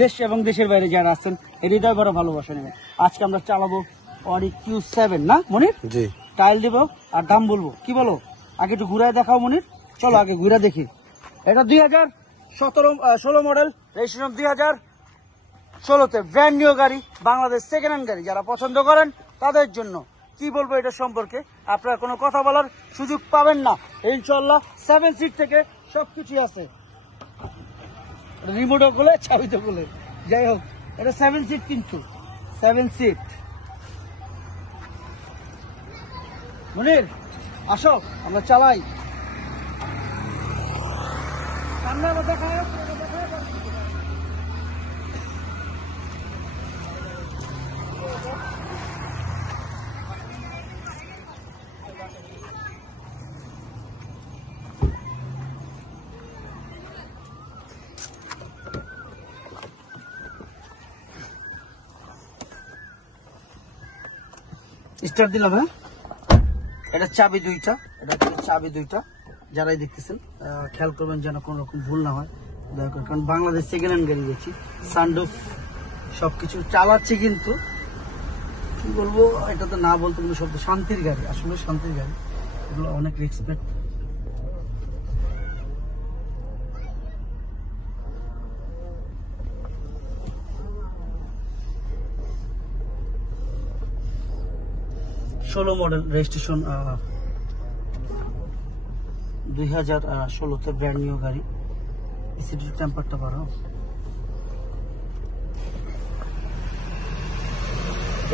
দেশ এবং দেশের বাইরে যারা আছেন হৃদয় ভরা ভালোবাসা নেবেন। আজকে আমরা চালাবো অডি Q7 না মনির? জি। টাইল দেবো আর দাম বলবো, কি বলো? আগে একটু ঘুরায় দেখাও মনির, চলো আগে ঘুরে দেখি। এটা 2016 মডেল, রেজিস্ট্রেশন 2016-তে, ব্র্যান্ড নিউ গাড়ি, বাংলাদেশ সেকেন্ড হ্যান্ড গাড়ি। যারা পছন্দ করেন তাদের জন্য কি বলবো এটা সম্পর্কে, আপনারা কোনো কথা বলার সুযোগ পাবেন না ইনশাল্লাহ। 7 সিট থেকে সবকিছু আছে, রিমোটও খুলে চাবিতে খুলে, যাই হোক এটা 7 সিট, কিন্তু 7 সিট। মনির আসো আমরা চালাই, সামনে আবার দেখায় স্টার্ট দিলাম। হ্যাঁ, এটা চাবি দুইটা, এটা চাবি দুইটা। যারাই দেখতেছেন খেয়াল করবেন যেন কোনো রকম ভুল না হয় দয়া করে, কারণ বাংলাদেশ সেকেন্ড হ্যান্ড গাড়ি দেখছি, সানরুফ সবকিছু চালাচ্ছি, কিন্তু কি বলবো এটা তো না বলতে কোনো শব্দ, শান্তির গাড়ি, আসলে শান্তির গাড়ি, এগুলো অনেক রেসপেক্ট। ষোলো মডেল, রেজিস্ট্রেশন 2016-তে, ব্র্যান্ড নিউ গাড়ি। এসিডি টেম্পারটা বাড়াও,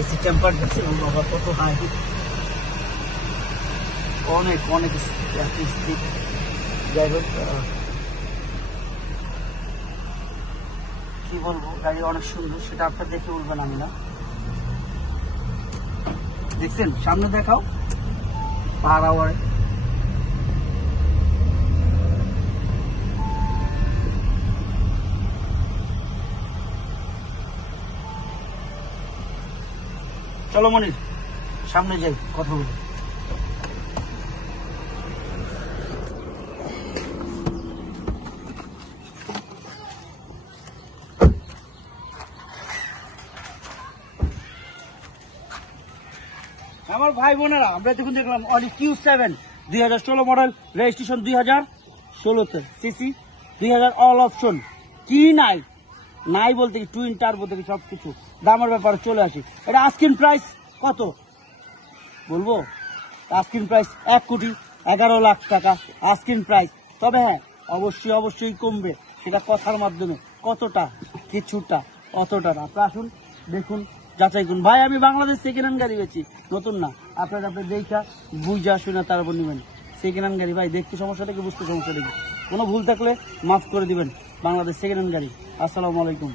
এসি টেম্পার গেছে বাবা, কত হাই, অনেক অনেক স্পিড। যাই হোক কি বলবো, গাড়ি অনেক সুন্দর, সেটা আপনার দেখে বলবেন, আমি না। দেখছেন সামনে দেখাও, পার আওয়ারে চলো মনির সামনে যাই, কথা বলি। আমার ভাই বোনেরা, আমরা দেখুন দেখলাম অডি Q7 2016 মডেল, রেজিস্ট্রেশন 2016-তে, সিসি 2000, অল অপশন। কি নাই নাই বলতে কি, টুইন টার্বো থেকে সবকিছু। দামের ব্যাপারে চলে আসি, এটা আস্কিং প্রাইস কত বলবো? আস্কিং প্রাইস 1,11,00,000 টাকা আস্কিং প্রাইস। তবে হ্যাঁ, অবশ্যই অবশ্যই কমবে, সেটা কথার মাধ্যমে। কতটা? কিছুটা, অতটা না। তো আসুন দেখুন, যাচাই করুন। ভাই আমি বাংলাদেশ সেকেন্ড হ্যান্ড গাড়ি বেচি, নতুন না। আপনার দেখা বুঝা শুনে তারপর নেবেন সেকেন্ড হ্যান্ড গাড়ি। ভাই দেখতে সমস্যা থেকে বুঝতে সমস্যা থেকে, কোনো ভুল থাকলে মাফ করে দিবেন। বাংলাদেশ সেকেন্ড হ্যান্ড গাড়ি। আসসালামু আলাইকুম।